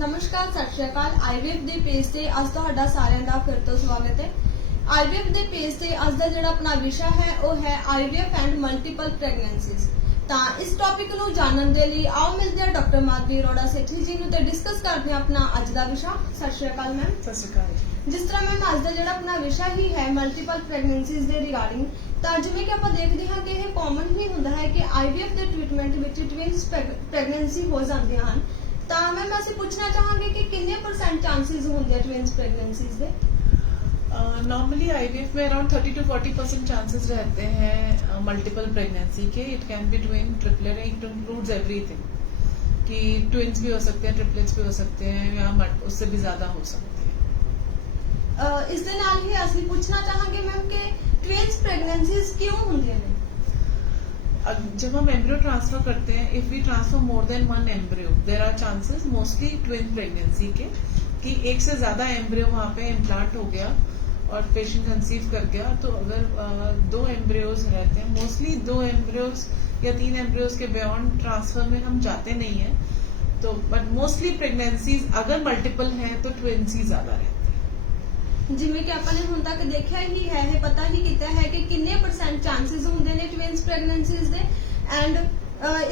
नमस्कार सत श्री अकाल। आईवीएफ ਦੇ ਪੇਜ ਤੇ ਅੱਜ ਤੁਹਾਡਾ ਸਾਰਿਆਂ ਦਾ ਫਿਰ ਤੋਂ ਸਵਾਗਤ ਹੈ। आईवीएफ ਦੇ ਪੇਜ ਤੇ ਅੱਜ ਦਾ ਜਿਹੜਾ ਆਪਣਾ ਵਿਸ਼ਾ ਹੈ ਉਹ ਹੈ आईवीएफ ਐਂਡ ਮਲਟੀਪਲ ਪ੍ਰੈਗਨੈਂਸੀਜ਼। ਤਾਂ ਇਸ ਟੌਪਿਕ ਨੂੰ ਜਾਣਨ ਦੇ ਲਈ ਆਓ ਮਿਲਦੇ ਹਾਂ ਡਾਕਟਰ ਮਾਧਵੀ ਅਰੋੜਾ ਸੇਠੀ ਜੀ ਨੂੰ ਤੇ ਡਿਸਕਸ ਕਰਦੇ ਹਾਂ ਆਪਣਾ ਅੱਜ ਦਾ ਵਿਸ਼ਾ। ਸਤ श्री अकाल मैम। सत श्री अकाल। जिस तरह मैम ਅੱਜ ਦਾ ਜਿਹੜਾ ਆਪਣਾ ਵਿਸ਼ਾ ਹੀ ਹੈ ਮਲਟੀਪਲ ਪ੍ਰੈਗਨੈਂਸੀਜ਼ ਦੇ ਰਿਗਾਰਡਿੰਗ, ਤਾਂ ਜਿਵੇਂ ਕਿ ਆਪਾਂ ਦੇਖਦੇ ਹਾਂ ਕਿ ਇਹ ਕਾਮਨ ਹੀ ਹੁੰਦਾ ਹੈ ਕਿ ਆਈਵੀਐਫ ਦੇ ਟ੍ਰੀਟਮੈਂਟ ਵਿੱਚ ਟਵਿਨਸ ਪ੍ਰੈਗਨੈਂਸੀ ਹੋ ਜਾਂਦੀਆਂ ਹਨ। ਤਾਂ ਮੈਮ ਅਸੀਂ ਪੁੱਛਣਾ ਚਾਹਾਂਗੇ ਕਿ ਕਿੰਨੇ % ਚਾਂसेस ਹੁੰਦੇ ਆ ਟਵਿਨਸ ਪ੍ਰੈਗਨੈਂਸੀਜ਼ ਦੇ? नॉर्मली आईवीएफ में अराउंड 30 to 40% चांसेस रहते हैं मल्टीपल प्रेगनेंसी के। It can be twin, triplet, it includes everything कि ट्विन्स भी हो सकते हैं, ट्रिपलेट्स भी हो सकते हैं या उससे भी ज्यादा हो सकते हैं। ਇਸ ਦੇ ਨਾਲ ਹੀ ਅਸੀਂ ਪੁੱਛਣਾ ਚਾਹਾਂਗੇ ਮੈਮ ਕਿ ਟਵਿਨਸ ਪ੍ਰੈਗਨੈਂਸੀਜ਼ ਕਿਉਂ ਹੁੰਦੀਆਂ ਨੇ? जब हम एम्ब्रियो ट्रांसफर करते हैं, if we transfer more than one embryo, there are chances mostly twin pregnancy के कि एक से ज्यादा एम्ब्रियो वहां पे इम्प्लांट हो गया और पेशेंट कंसीव कर गया। तो अगर 2 एम्ब्रियोज रहते हैं, मोस्टली 2 एम्ब्रियोज या 3 एम्ब्रियोज के बियॉन्ड ट्रांसफर में हम जाते नहीं है। तो बट मोस्टली प्रेगनेंसीज अगर मल्टीपल हैं तो ट्विन्स ही ज्यादा रहते हैं। ਜਿਵੇਂ ਕਿ ਆਪਾਂ ਨੇ ਹੁਣ ਤੱਕ ਦੇਖਿਆ ਹੀ ਹੈ, ਇਹ ਪਤਾ ਹੀ ਕੀਤਾ ਹੈ ਕਿ ਕਿੰਨੇ % ਚਾਂसेस ਹੁੰਦੇ ਨੇ ਟਵਿਨਸ ਪ੍ਰੈਗਨੈਂਸੀਜ਼ ਦੇ। ਐਂਡ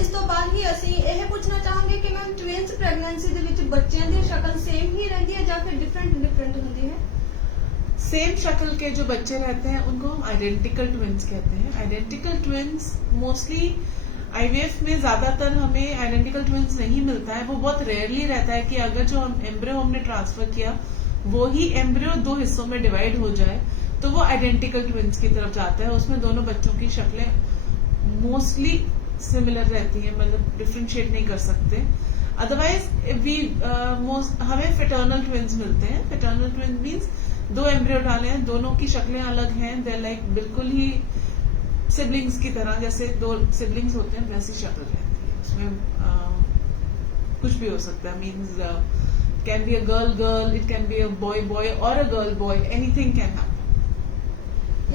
ਇਸ ਤੋਂ ਬਾਅਦ ਹੀ ਅਸੀਂ ਇਹ ਪੁੱਛਣਾ ਚਾਹਾਂਗੇ ਕਿ ਮੈਮ ਟਵਿਨਸ ਪ੍ਰੈਗਨੈਂਸੀ ਦੇ ਵਿੱਚ ਬੱਚਿਆਂ ਦੀ ਸ਼ਕਲ ਸੇਮ ही रहती है या फिर डिफरेंट होती है? सेम शक्ल के जो बच्चे रहते हैं उनको हम आइडेंटिकल ट्विन्स कहते हैं। आइडेंटिकल ट्विन्स मोस्टली आईवीएफ में ज्यादातर हमें आइडेंटिकल ट्विन्स नहीं मिलता है। वो बहुत रेयरली रहता है कि अगर जो एम्ब्रियो हमने ट्रांसफर किया वो ही एम्ब्रियो 2 हिस्सों में डिवाइड हो जाए तो वो आइडेंटिकल ट्विन्स की तरफ जाता है। उसमें दोनों बच्चों की शक्लें मोस्टली सिमिलर रहती हैं, मतलब डिफरेंशिएट नहीं कर सकते। अदरवाइज वी हमें फिटर्नल ट्विन्स मिलते हैं। फिटर्नल ट्विन्स मीन्स 2 एम्ब्रियो डाले हैं, दोनों की शक्लें अलग हैं, दे लाइक बिल्कुल ही सिबलिंग्स की तरह, जैसे 2 सिबलिंग्स होते हैं वैसी शक्ल रहती है। उसमें कुछ भी हो सकता है, means can be a girl, it can be a boy or a girl, anything can happen।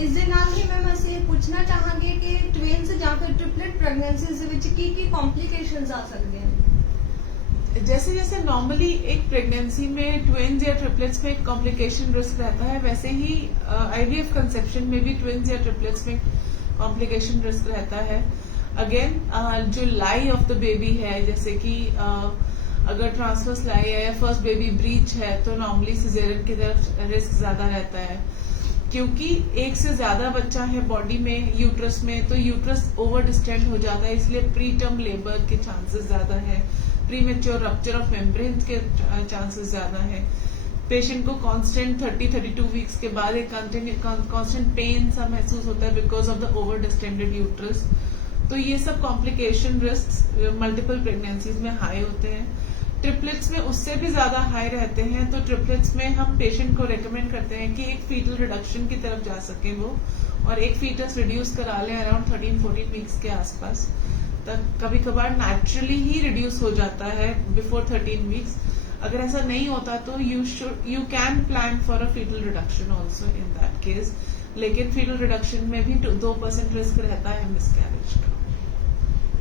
ਇਸ ਦੇ ਨਾਲ ਹੀ ਮੈਮ ਅਸੀਂ ਇਹ ਪੁੱਛਣਾ ਚਾਹਾਂਗੇ ਕਿ ਟਵਿਨਸ ਜਾਂ ਫਿਰ ਟ੍ਰਿਪਲੇਟ ਪ੍ਰੈਗਨੈਂਸੀਜ਼ ਦੇ ਵਿੱਚ ਕੀ ਕੌਮਪਲਿਕੇਸ਼ਨਸ ਆ ਸਕਦੀਆਂ ਨੇ? जैसे जैसे नॉर्मली एक प्रेगनेंसी में ट्विन्स या ट्रिपलेट्स में एक कॉम्प्लिकेशन रिस्क रहता है, वैसे ही आईवीएफ कंसेप्शन में भी ट्विन्स या ट्रिपलेट्स में कॉम्प्लिकेशन रिस्क रहता है। अगेन जो लाई ऑफ द बेबी है, जैसे कि अगर ट्रांसवर्स लाई है या फर्स्ट बेबी ब्रीच है तो नॉर्मली सिजेरियन की तरफ रिस्क ज्यादा रहता है, क्योंकि एक से ज्यादा बच्चा है बॉडी में, यूट्रस में, तो यूट्रस ओवर डिस्टेंड हो जाता है, इसलिए प्री टर्म लेबर के चांसेस ज्यादा है, प्रीमेच्योर रप्चर ऑफ मेम्ब्रेन के चांसेस ज्यादा है। पेशेंट को कांस्टेंट 30-32 वीक्स के बाद एक कांस्टेंट पेन सा महसूस होता है because of the over distended uterus. तो ये सब कॉम्प्लिकेशन रिस्क मल्टीपल प्रेगनेंसीज में हाई होते हैं। ट्रिपलेट्स में उससे भी ज्यादा हाई रहते हैं। तो ट्रिपलेट्स में हम पेशेंट को रेकमेंड करते हैं कि एक फीटल रिडक्शन की तरफ जा सके वो, और एक फीटस रिड्यूस करा लें अराउंड 13-14 वीक्स के आसपास तक। कभी कभार नेचुरली ही रिड्यूस हो जाता है बिफोर 13 वीक्स। अगर ऐसा नहीं होता तो you can plan for a foetal reduction also in that case, लेकिन फीटल रिडक्शन में भी 2% रिस्क रहता है मिसकैरेज का।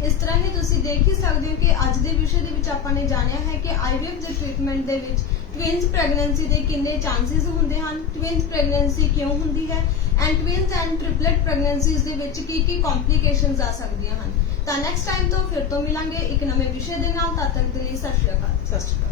ਇਸ ਤਰ੍ਹਾਂ ਹੀ ਤੁਸੀਂ ਦੇਖ ਹੀ ਸਕਦੇ ਹੋ ਕਿ ਅੱਜ ਦੇ ਵਿਸ਼ੇ ਦੇ ਵਿੱਚ ਆਪਾਂ ਨੇ ਜਾਣਿਆ ਹੈ ਕਿ ਆਈਵੀਐਫ ਦੇ ਟ੍ਰੀਟਮੈਂਟ ਦੇ ਵਿੱਚ ਟਵਿਨਸ ਪ੍ਰੈਗਨੈਂਸੀ ਦੇ ਕਿੰਨੇ ਚਾਂसेस ਹੁੰਦੇ ਹਨ, ਟਵਿਨਸ ਪ੍ਰੈਗਨੈਂਸੀ ਕਿਉਂ ਹੁੰਦੀ ਹੈ, ਐਂਡ ਟਵਿਨਸ ਐਂਡ ਟ੍ਰਿਪਲੇਟ ਪ੍ਰੈਗਨੈਂਸੀਜ਼ ਦੇ ਵਿੱਚ ਕੀ ਕੌਮਪਲਿਕੇਸ਼ਨਸ ਆ ਸਕਦੀਆਂ ਹਨ। ਤਾਂ ਨੈਕਸਟ ਟਾਈਮ ਤੋਂ ਫਿਰ ਤੋਂ ਮਿਲਾਂਗੇ ਇੱਕ ਨਵੇਂ ਵਿਸ਼ੇ ਦੇ ਨਾਲ। ਤਦ ਤੱਕ ਦੇ ਲਈ ਸਤਿ ਸ਼੍ਰੀ ਅਕਾਲ। सत श्री अकाल।